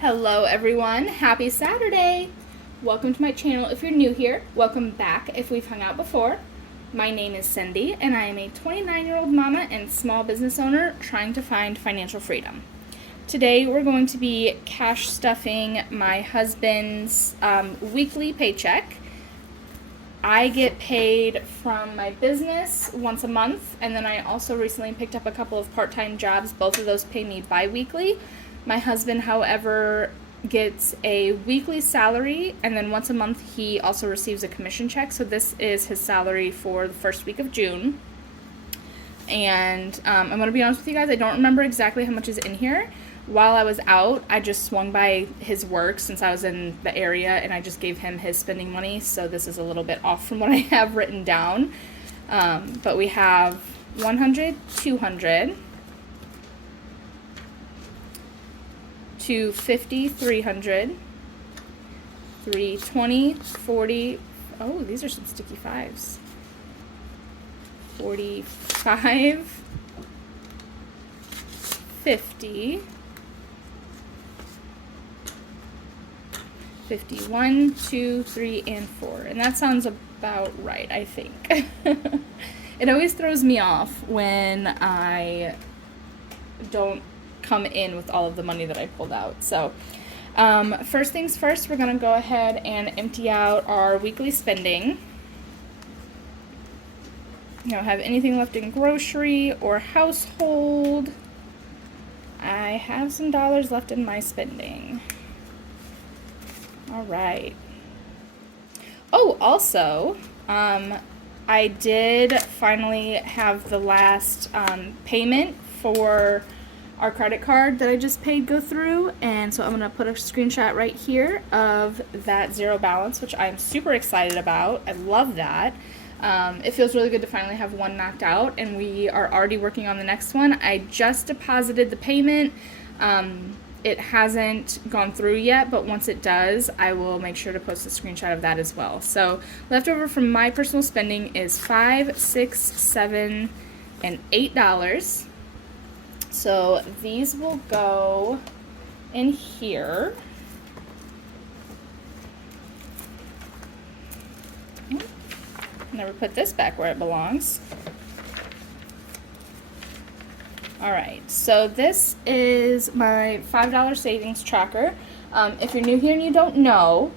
Hello everyone, happy Saturday! Welcome to my channel if you're new here. Welcome back if we've hung out before. My name is Cindy and I am a 29-year-old mama and small business owner trying to find financial freedom. Today we're going to be cash stuffing my husband's weekly paycheck. I get paid from my business once a month, and then I also recently picked up a couple of part-time jobs. Both of those pay me bi-weekly. My husband, however, gets a weekly salary, and then once a month he also receives a commission check. So this is his salary for the first week of June. And I'm going to be honest with you guys, I don't remember exactly how much is in here. While I was out, I just swung by his work since I was in the area, and I just gave him his spending money, so this is a little bit off from what I have written down. But we have 100, 200, 250, 300, 320, 40. Oh, these are some sticky fives. 45, 50, 51, 2, 3, and 4. And that sounds about right, I think. It always throws me off when I don't come in with all of the money that I pulled out. So first things first, we're going to go ahead and empty out our weekly spending. You don't have anything left in grocery or household. I have some dollars left in my spending. All right. Oh, also, I did finally have the last payment for our credit card that I just paid go through, and so I'm going to put a screenshot right here of that zero balance, which I'm super excited about. I love that. It feels really good to finally have one knocked out, and we are already working on the next one. I just deposited the payment. It hasn't gone through yet, but once it does, I will make sure to post a screenshot of that as well. So leftover from my personal spending is $5, $6, $7, and $8. So these will go in here. Never put this back where it belongs. All right, so this is my $5 savings tracker. If you're new here and you don't know,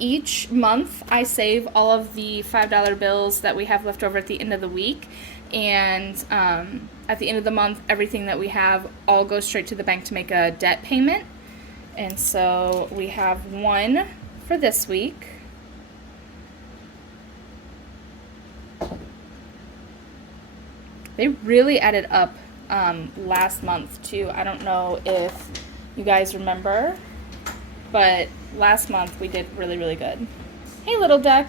each month I save all of the $5 bills that we have left over at the end of the week, and at the end of the month, everything that we have all goes straight to the bank to make a debt payment. And so we have one for this week. They really added up last month too. I don't know if you guys remember, but last month we did really, really good. Hey, little duck.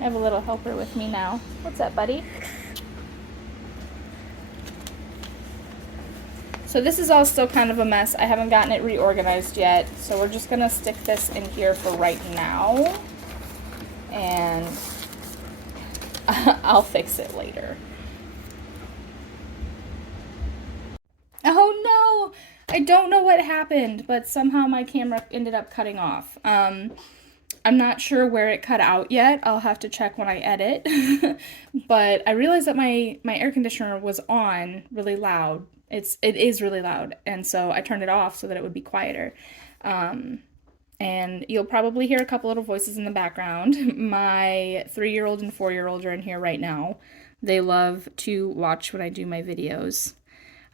I have a little helper with me now. What's up, buddy? So this is all still kind of a mess. I haven't gotten it reorganized yet, so we're just gonna stick this in here for right now, and I'll fix it later. Oh no! I don't know what happened, but somehow my camera ended up cutting off. I'm not sure where it cut out yet. I'll have to check when I edit. But I realized that my air conditioner was on really loud. It is really loud, and so I turned it off so that it would be quieter. And you'll probably hear a couple little voices in the background. My 3-year-old and 4-year-old are in here right now. They love to watch when I do my videos.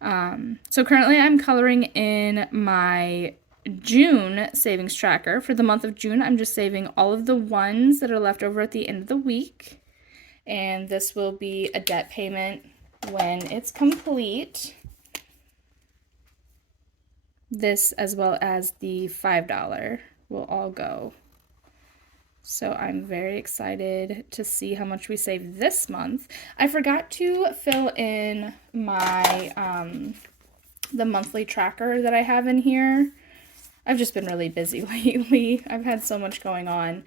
So currently I'm coloring in my June savings tracker. For the month of June, I'm just saving all of the ones that are left over at the end of the week. And this will be a debt payment when it's complete. This, as well as the $5, will all go. So I'm very excited to see how much we save this month. I forgot to fill in my the monthly tracker that I have in here. I've just been really busy lately. I've had so much going on.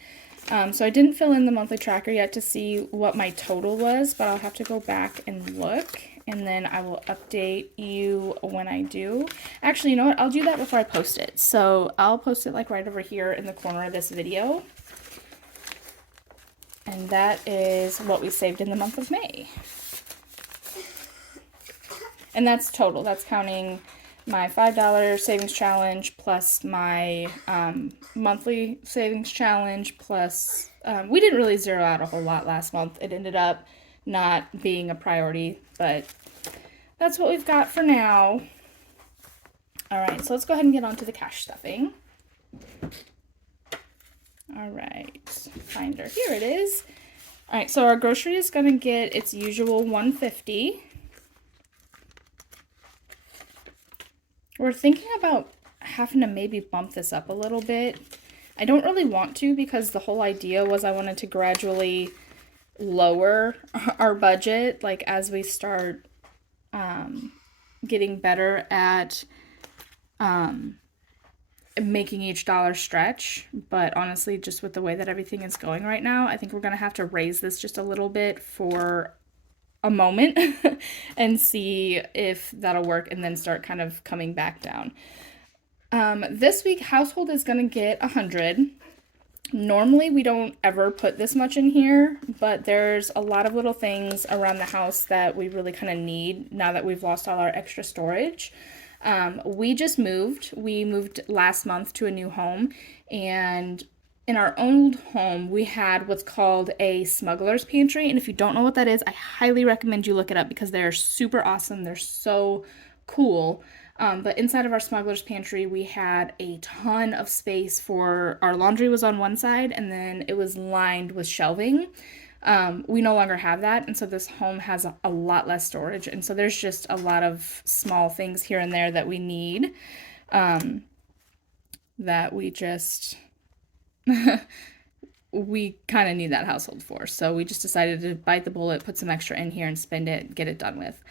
So I didn't fill in the monthly tracker yet to see what my total was, but I'll have to go back and look. and then I will update you when I do. Actually, you know what? I'll do that before I post it. So I'll post it like right over here in the corner of this video. And that is what we saved in the month of May. And that's total. That's counting my $5 savings challenge plus my monthly savings challenge plus we didn't really zero out a whole lot last month. It ended up not being a priority, but that's what we've got for now. All right, so let's go ahead and get on to the cash stuffing. All right, finder, here it is. All right, so our grocery is gonna get its usual $150. We're thinking about having to maybe bump this up a little bit. I don't really want to because the whole idea was I wanted to gradually lower our budget, like as we start getting better at making each dollar stretch. But honestly, just with the way that everything is going right now, I think we're going to have to raise this just a little bit for a moment and see if that'll work and then start kind of coming back down. This week, household is going to get 100. Normally, we don't ever put this much in here, but there's a lot of little things around the house that we really kind of need now that we've lost all our extra storage. We just moved. We moved last month to a new home, and in our old home, we had what's called a smuggler's pantry, and if you don't know what that is, I highly recommend you look it up because they're super awesome. They're so cool. But inside of our smuggler's pantry, we had a ton of space for our laundry was on one side, and then it was lined with shelving. We no longer have that, and so this home has a lot less storage, and so there's just a lot of small things here and there that we need, that we just we kind of need that household for. So we just decided to bite the bullet, put some extra in here and spend it, get it done with.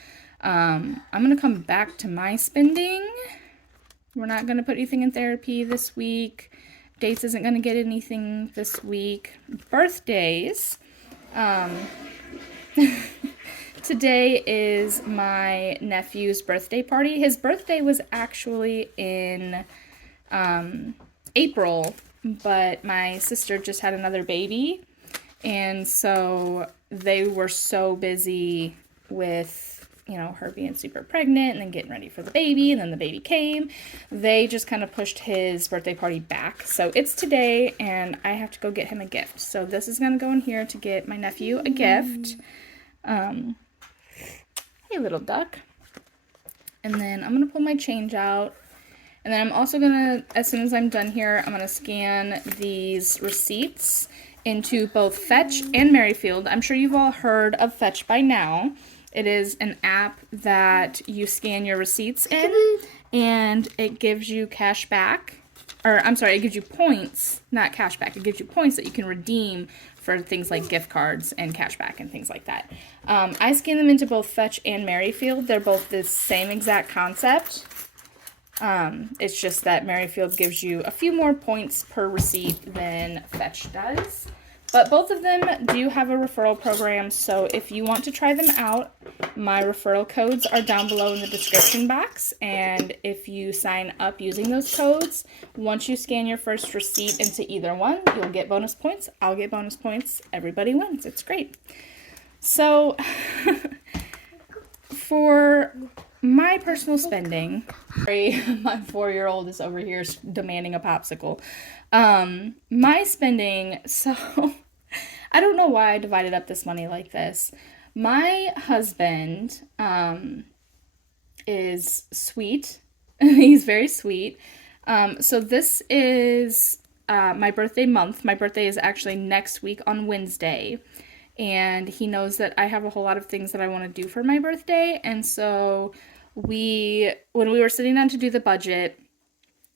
I'm going to come back to my spending. We're not going to put anything in therapy this week. Dates isn't going to get anything this week. Birthdays. Today is my nephew's birthday party. His birthday was actually in April, but my sister just had another baby, and so they were so busy with, you know, her being super pregnant and then getting ready for the baby, and then the baby came. They just kind of pushed his birthday party back. So it's today, and I have to go get him a gift. So this is going to go in here to get my nephew a gift. Hey, little duck. And then I'm going to pull my change out. And then I'm also going to, as soon as I'm done here, I'm going to scan these receipts into both Fetch and Merrifield. I'm sure you've all heard of Fetch by now. It is an app that you scan your receipts in, and it gives you cash back. Or, I'm sorry, it gives you points, not cash back. It gives you points that you can redeem for things like gift cards and cash back and things like that. I scan them into both Fetch and Merrifield. They're both the same exact concept. It's just that Merrifield gives you a few more points per receipt than Fetch does. But both of them do have a referral program, so if you want to try them out, my referral codes are down below in the description box. And if you sign up using those codes, once you scan your first receipt into either one, you'll get bonus points. I'll get bonus points. Everybody wins. It's great. So for my personal spending, sorry, my 4-year-old is over here demanding a popsicle. My spending, so I don't know why I divided up this money like this. My husband is sweet. He's very sweet. So this is my birthday month. My birthday is actually next week on Wednesday. And he knows that I have a whole lot of things that I want to do for my birthday. And so when we were sitting down to do the budget,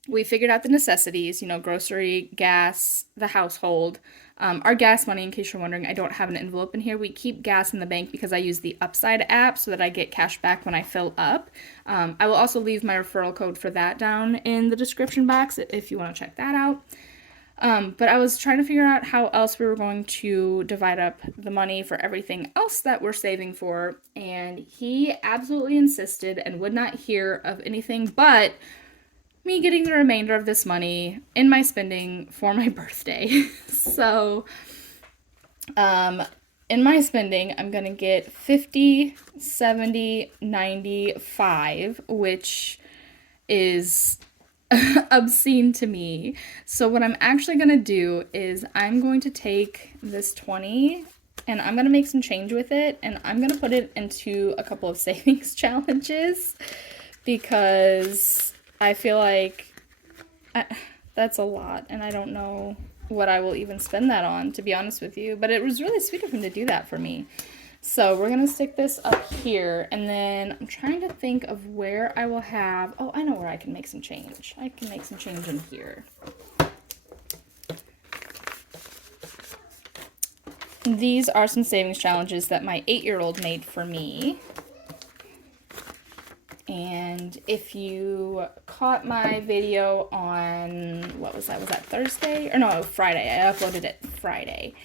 we figured out the necessities, you know, grocery, gas, the household. Our gas money, in case you're wondering, I don't have an envelope in here. We keep gas in the bank because I use the Upside app so that I get cash back when I fill up. I will also leave my referral code for that down in the description box if you want to check that out. But I was trying to figure out how else we were going to divide up the money for everything else that we're saving for. And he absolutely insisted and would not hear of anything but me getting the remainder of this money in my spending for my birthday. So, in my spending, I'm going to get 50, 70, 95, which is obscene to me. So what I'm actually going to do is I'm going to take this 20 and I'm going to make some change with it, and I'm going to put it into a couple of savings challenges because I feel like that's a lot and I don't know what I will even spend that on, to be honest with you. But it was really sweet of him to do that for me. So we're going to stick this up here, and then I'm trying to think of where I will have, oh, I know where I can make some change. I can make some change in here. These are some savings challenges that my 8-year-old made for me. And if you caught my video on, what was that? Was that Thursday? Or no, Friday. I uploaded it Friday.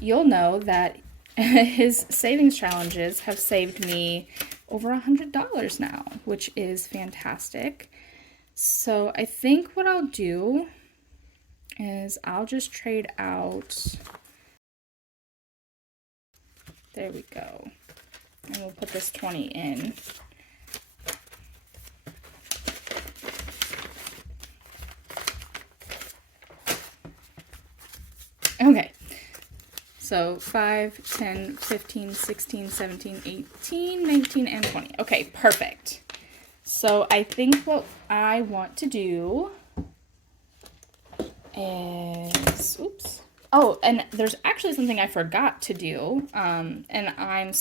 You'll know that his savings challenges have saved me over $100 now, which is fantastic. So I think what I'll do is I'll just trade out. There we go. And we'll put this 20 in. Okay. So 5, 10, 15, 16, 17, 18, 19, and 20. Okay, perfect. So I think what I want to do is, oops. Oh, and there's actually something I forgot to do. And it's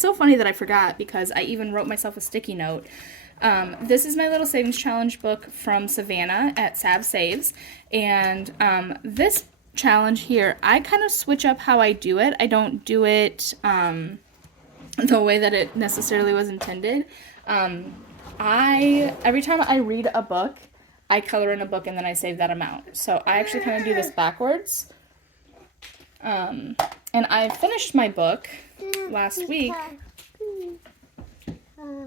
so funny that I forgot because I even wrote myself a sticky note. This is my little savings challenge book from Savannah at Sav Saves. And this challenge here, I kind of switch up how I do it. I don't do it the way that it necessarily was intended. Every time I read a book, I color in a book and then I save that amount. So I actually kind of do this backwards. And I finished my book last week.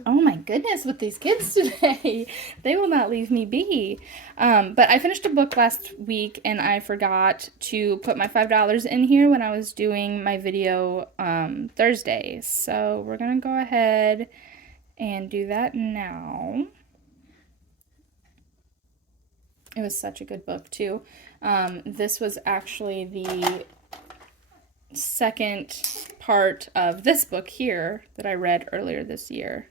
Oh my goodness, with these kids today. They will not leave me be. But I finished a book last week and I forgot to put my $5 in here when I was doing my video Thursday. So we're going to go ahead and do that now. It was such a good book too. This was actually the second part of this book here that I read earlier this year.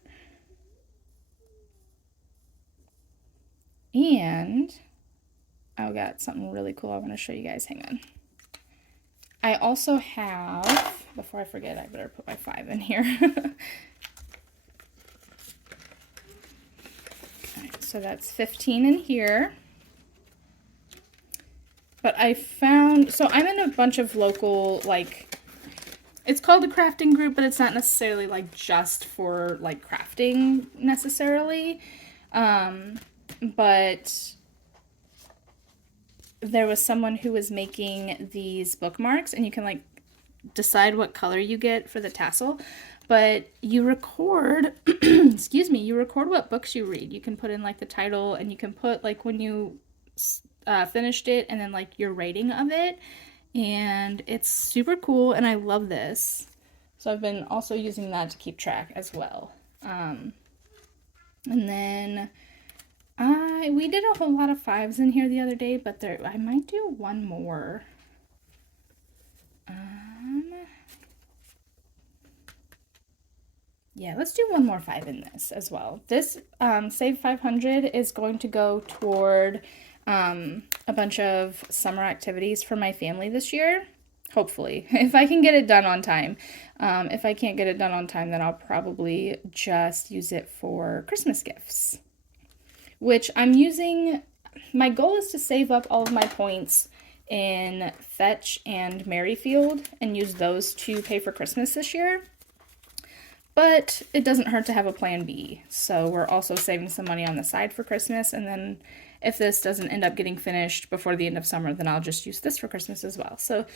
And I've got something really cool I want to show you guys. Hang on. I also have, before I forget, I better put my 5 in here. Alright, so that's 15 in here. But I found, so I'm in a bunch of local, like, it's called a crafting group, but it's not necessarily, like, just for, like, crafting, necessarily. But there was someone who was making these bookmarks, and you can, like, decide what color you get for the tassel. But you record, excuse me, you record what books you read. You can put in, like, the title, and you can put, like, when you finished it, and then like your rating of it, and it's super cool and I love this. So I've been also using that to keep track as well. And then we did a whole lot of 5s in here the other day, but I might do one more. Yeah, let's do one more 5 in this as well. This Save 500 is going to go toward a bunch of summer activities for my family this year, hopefully, if I can get it done on time. If I can't get it done on time, then I'll probably just use it for Christmas gifts, which I'm using. My goal is to save up all of my points in Fetch and Merrifield and use those to pay for Christmas this year. But it doesn't hurt to have a plan B. So we're also saving some money on the side for Christmas. And then if this doesn't end up getting finished before the end of summer, then I'll just use this for Christmas as well. So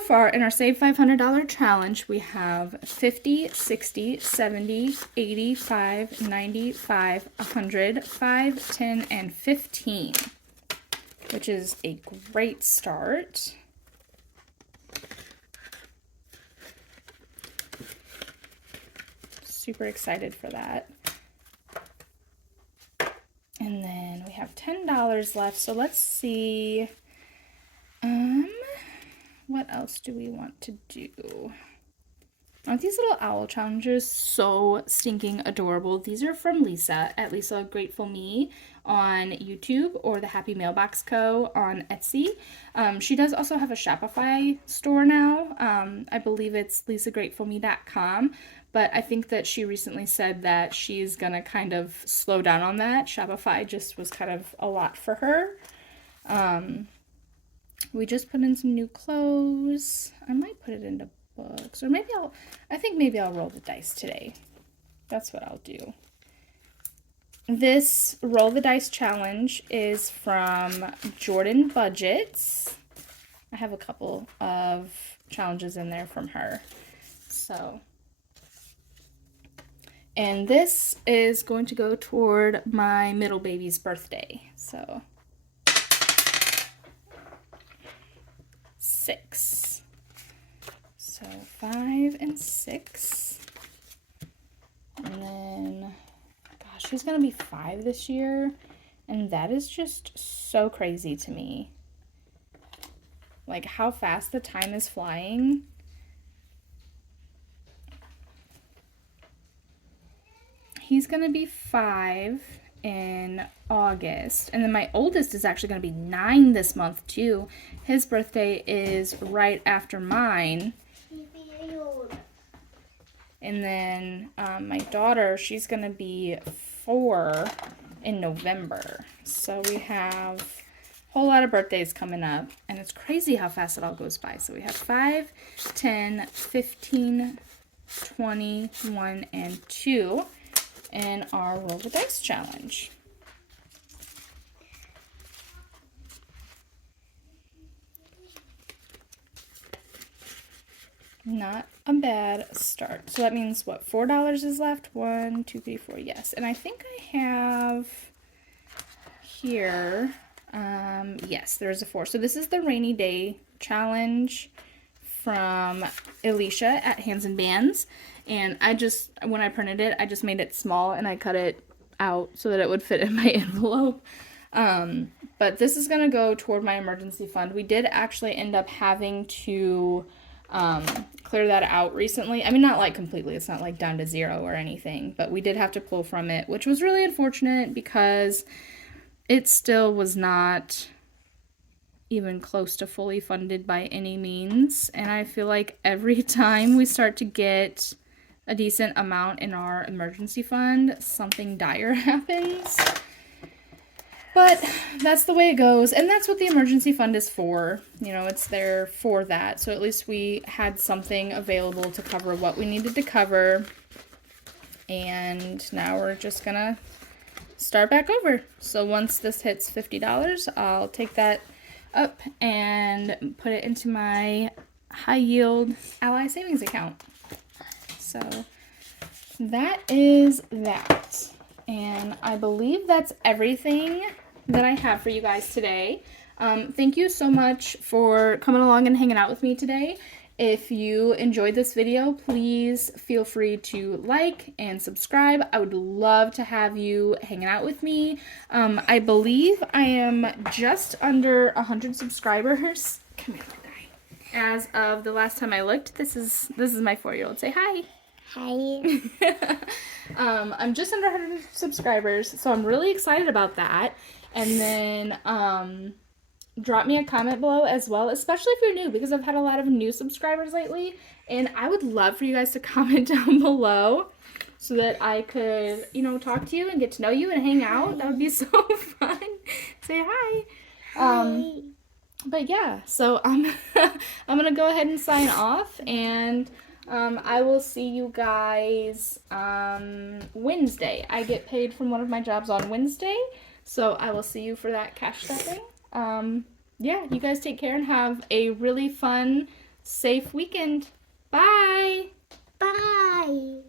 far in our Save $500 challenge, we have 50, 60, 70, 85, 95, 100, 5, 10, and 15, which is a great start. Super excited for that. And then we have $10 left. So let's see. What else do we want to do? Aren't these little owl challenges so stinking adorable? These are from Lisa at Lisa Grateful Me on YouTube, or the Happy Mailbox Co. on Etsy. She does also have a Shopify store now. I believe it's lisagratefulme.com. But I think that she recently said that she's going to kind of slow down on that. Shopify just was kind of a lot for her. We just put in some new clothes. I might put it into books. Or maybe I think maybe I'll roll the dice today. That's what I'll do. This Roll the Dice challenge is from Jordan Budgets. I have a couple of challenges in there from her. And this is going to go toward my middle baby's birthday. So 6. So 5 and 6. And then, gosh, she's going to be 5 this year. And that is just so crazy to me. Like how fast the time is flying. He's going to be 5 in August. And then my oldest is actually going to be 9 this month too. His birthday is right after mine. And then my daughter, she's going to be 4 in November. So we have a whole lot of birthdays coming up. And it's crazy how fast it all goes by. So we have 5, 10, 15, 20, 1, and 2. In our Roll the Dice challenge. Not a bad start. So that means what, $4 is left? 1, 2, 3, 4, yes. And I think I have here, yes, there's a 4. So this is the Rainy Day challenge from Alicia at Hands and Bands. And when I printed it, I just made it small and I cut it out so that it would fit in my envelope. But this is going to go toward my emergency fund. We did actually end up having to clear that out recently. I mean, not like completely. It's not like down to 0 or anything. But we did have to pull from it, which was really unfortunate because it still was not even close to fully funded by any means. And I feel like every time we start to get a decent amount in our emergency fund, something dire happens. But that's the way it goes, and that's what the emergency fund is for. You know, it's there for that. So at least we had something available to cover what we needed to cover. And now we're just gonna start back over. So once this hits $50, I'll take that up and put it into my high yield Ally savings account. So that is that. And I believe that's everything that I have for you guys today. Thank you so much for coming along and hanging out with me today. If you enjoyed this video, please feel free to like and subscribe. I would love to have you hanging out with me. I believe I am just under 100 subscribers. Come here, guy. As of the last time I looked, this is my 4-year-old. Say hi. Hi. I'm just under 100 subscribers, so I'm really excited about that. And then drop me a comment below as well, especially if you're new, because I've had a lot of new subscribers lately, and I would love for you guys to comment down below so that I could, talk to you and get to know you and hang out. That would be so fun. Say hi. Hi. But yeah, so I'm gonna go ahead and sign off, and I will see you guys Wednesday. I get paid from one of my jobs on Wednesday, so I will see you for that cash stepping. Yeah, you guys take care and have a really fun, safe weekend. Bye! Bye.